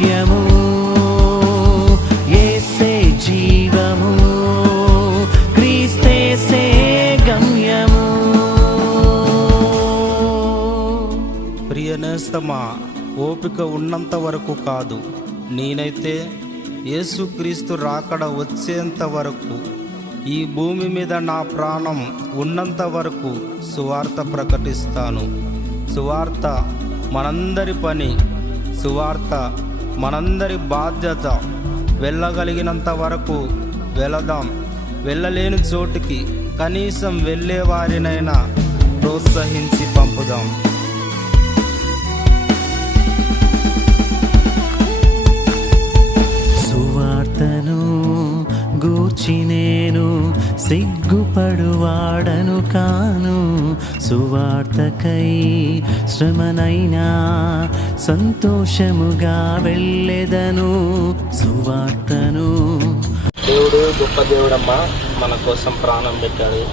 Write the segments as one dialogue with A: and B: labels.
A: నిత్యము ఏసే జీవము క్రీస్తేసే గమ్యము.
B: ప్రియ నేస్తమా ఓపిక ఉన్నంత వరకు కాదు. నేనైతే యేసుక్రీస్తు రాకడ వచ్చేంత వరకు ఈ భూమి మీద నా ప్రాణం ఉన్నంత వరకు సువార్త ప్రకటిస్తాను. సువార్త మనందరి పని సువార్త మనందరి బాధ్యత వెళ్ళగలిగినంత వరకు వెళదాం. వెళ్ళలేని చోటుకి కనీసం వెళ్ళేవారినైనా ప్రోత్సహించి పంపుదాం.
A: సువార్తను గూర్చి నేను సిగ్గుపడువాడను కాను. సువార్తకై శ్రమనైనా సంతోషముగా వెళ్ళెదను సువార్తను.
B: దేవుడు గొప్ప దేవుడమ్మ మన కోసం ప్రాణం పెట్టాడు.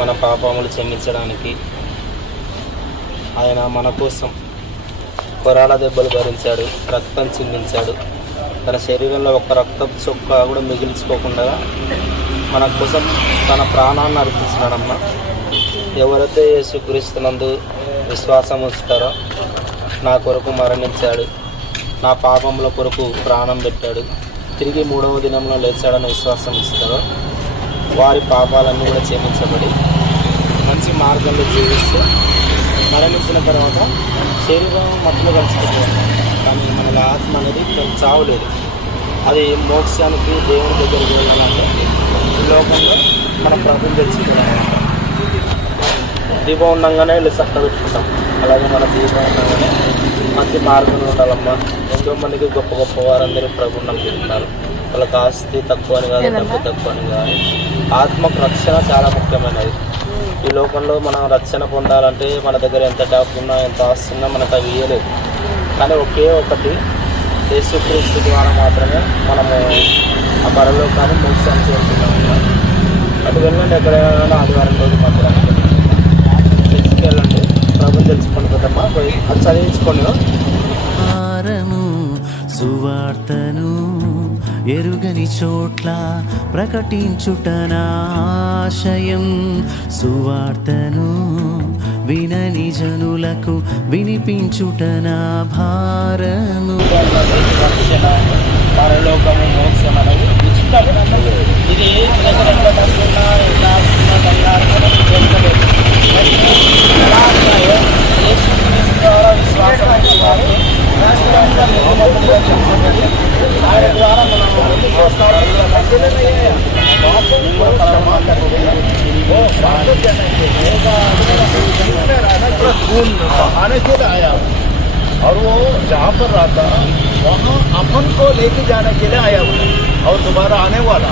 B: మన పాపములు క్షమించడానికి ఆయన మన కోసం కొరాల దెబ్బలు భరించాడు రక్తం చిందించాడు. తన శరీరంలో ఒక రక్తం చొక్క కూడా మిగిల్చుకోకుండా మన కోసం తన ప్రాణాన్ని అర్పించినాడమ్మ. ఎవరైతే యేసుక్రీస్తునందు విశ్వాసం ఉంచుతారో నా కొరకు మరణించాడు. నా పాపముల కొరకు ప్రాణం పెట్టాడు. తిరిగి మూడవ దినంలో లేచాడని విశ్వాసం ఇస్తారో వారి పాపాలన్నీ కూడా క్షమించబడి మంచి మార్గంలో జీవిస్తూ మరణించిన తర్వాత శరీరం మట్టిలో కలిసిపోతుంది కానీ మన ఆత్మ అనేది చావలేదు అది మోక్షానికి దేవుని దగ్గరికి వెళ్ళాలంటే ఈ లోకంలో మన ప్రభుత్వం తెలుసుకోవాలన్నమాట దీపం ఉండగానే వీళ్ళు చక్క పెట్టుకుంటాం. అలాగే మన దీపం ఉండగానే మంచి మార్గంలో ఉండాలమ్మా. ఎంతో మందికి గొప్ప గొప్ప వారందరూ ప్రభు నమ్ముతున్నారు వాళ్ళకి ఆస్తి తక్కువ అని కాదు డబ్బు తక్కువ అని కాదు. ఆత్మకు రక్షణ చాలా ముఖ్యమైనది. ఈ లోకంలో మనం రక్షణ పొందాలంటే మన దగ్గర ఎంత డబ్బు ఉన్నా ఎంత ఆస్తి ఉన్నా మనకు అవి ఇయ్యలేదు. కానీ ఒకే ఒకటి యేసుక్రీస్తు ద్వారా మాత్రమే మనము ఆ పరలోకాన్ని మోక్షాన్ని చేరుకున్నాం అటు వెళ్ళండి ఎక్కడైనా ఆదివారం రోజు చర్చికి వెళ్ళండి ప్రభుని తెలుసుకోండి కదమ్మా అది చదివించుకోండి
A: సువార్తను ఎరుగని చోట్ల ప్రకటించుట నా ఆశయం సువార్తను వినని జనులకు వినిపించుట నా భారము
B: రక్షణ పరలోకము మోక్షం అనేది ఉచితం ఇది మీ దగ్గర ఎంత
C: और वो जहाँ पर रहता वहाँ अपन को लेके जाने के लिए आया हुआ और दोबारा आने वाला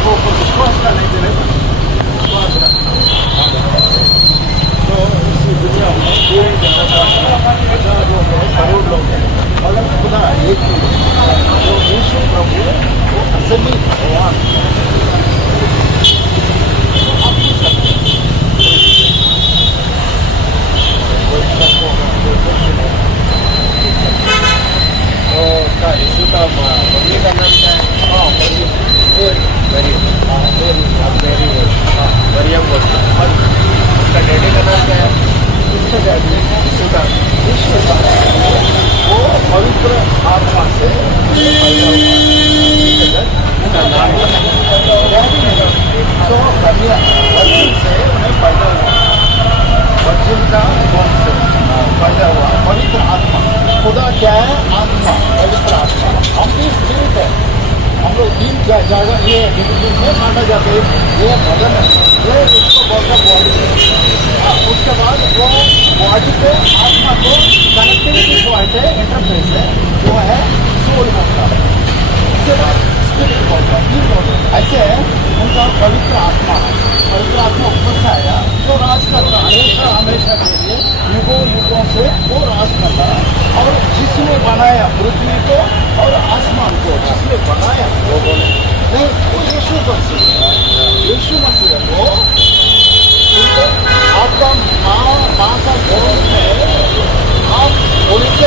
C: तो ऊपर विश्वास करने के लिए विश्वास रखना तो इस दुनिया में कोई हज़ार लोग हैं करोड़ लोग हैं मगर खुदा एक ही है जो यीशु प्रभु वो असली भगवान तो उसका यीशु का मम्मी का नाम क्या है हाँ मरियम वेरी वेरी हाँ वेरी वेरी हाँ मरियम बोलते हैं उसका कैसे जाएगी सुधा विश्व वो पवित्र आत्मा से। तो खुदा क्या है आत्मा पवित्र आत्मा हम भी है हम लोग तीन जा- जगह ये में माना जाते हैं ये बदन है ये इसको बोलता बॉडी हाँ, उसके बाद वो बॉडी को, आत्मा को कनेक्टिविटी जो है इंटरफेस है, वो है सोल है उसके बाद स्पिरिट हैं। ऐसे उनका पवित्र आत्मा पवित्र आत्मा ऊपर से आया, जो राज कर रहा है हमेशा हमेशा के लिए, युगों युगों से वो राज कर रहा है। और जिसने बनाया पृथ्वी को और आसमान को, जिसने बनाया वो बोले नहीं, वो यीशु मसीह यीशु मसीह है आपका माँ माँ का गर्भ में आप उनके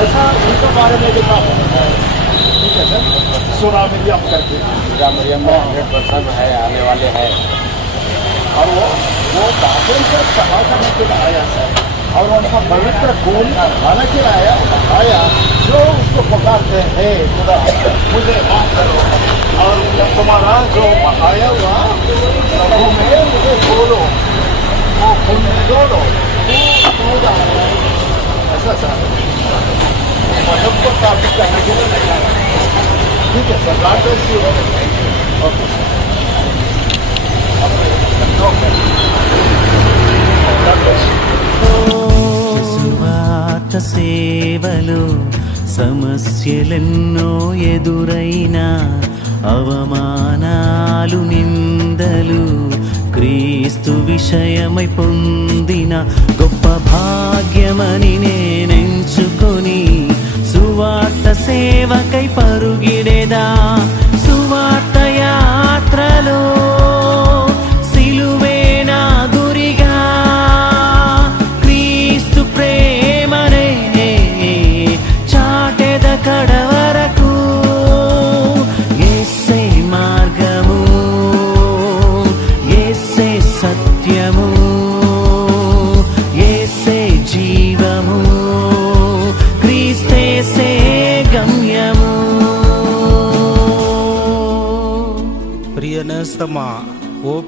C: ऐसा उनके बारे में है। ठीक है सर? सुरा मरियम करके मरियम में हंड्रेड परसेंट है आने वाले हैं। और वो वो बाबुल से सभा करने के लिए आया सर और उनका पवित्र खून खाने के लिए आया आया जो उसको पुकारते हैं खुदा मुझे माफ़ करो। और तुम्हारा जो आया हुआ प्रभु में मुझे बोलो। मजहब को स्थापित करने के लिए नहीं आया ठीक है sir God bless you okay God bless you
A: సువార్త సేవలు సమస్యలెన్నో ఎదురైనా అవమానాలు నిందలు క్రీస్తు విషయమై పొందిన గొప్ప భాగ్యమని నేనెంచుకొని సువార్త సేవకై పరుగిడేదా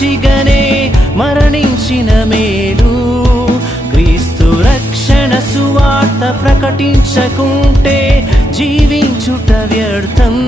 A: సాక్షిగనే మరణించిన మేలు. క్రీస్తు రక్షణ సువార్త ప్రకటించకుంటే జీవించుట వ్యర్థం.